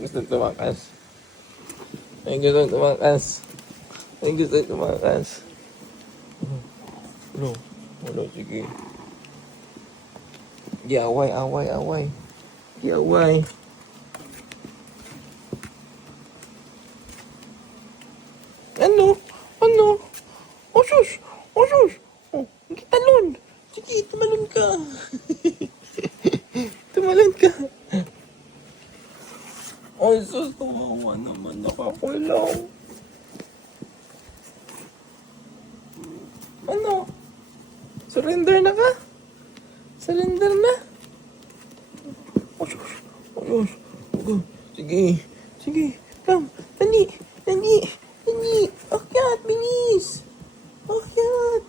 Gusto tumakas. Ay, gusto tumakas. Ay, gusto tumakas. Ano? Ano, sige. Di away, away, away. Di away. Ano? Ano? Osus! Osus! Oh, hindi talon. Sige, tumalon ka. Tumalon ka. Ay, sus, tumawa naman. Nakakulong. Ano? Surrender na ka? Surrender na? Osus! Osus! Sige. Sige. Come. Dali. Dali. Dali. Akyat. Bilis. Akyat.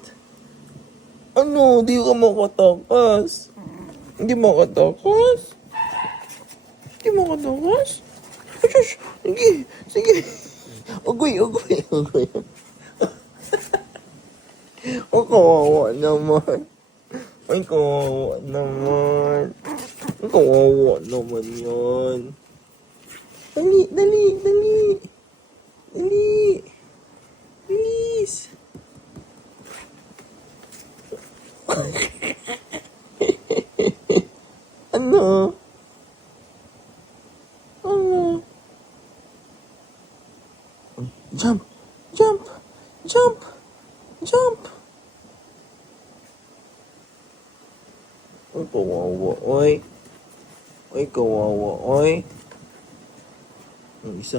Ano? Di ka makatakas. Hindi makatakas? Hindi makatakas? Asus! Sige. Sige. Ugoy. Ugoy. Ugoy. Oh, kawawa naman. Ay, kawawa naman. Ay, kawawa naman yan. Dali, dali, dali. Dali. Bilis. Ano? Ano? Jump. Jump. Jump. Jump. Ay, kawawa, oy. Ay, kawawa, oy. Ang isa.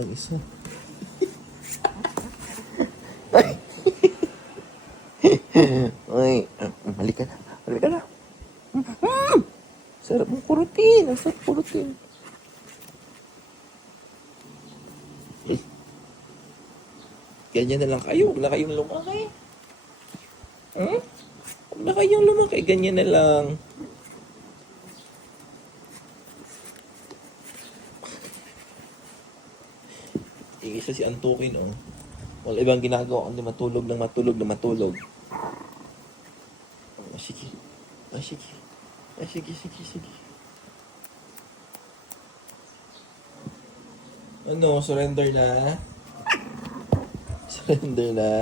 Ay. Ay. Halika na. Halika na. Sarap ng kurutin. Ang sarap kurutin. Ganyan na lang kayo. Huwag na kayong lumaki. Huwag na kayong lumaki. Ganyan na lang. Yung isa si Antukin, oh. Wala ibang ginagawa kundi matulog ng matulog na matulog. Oh, sige. Oh, sige. Oh, sige. Ano, surrender na? Surrender na?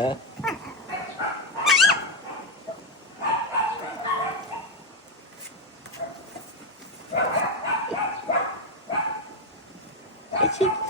Sige.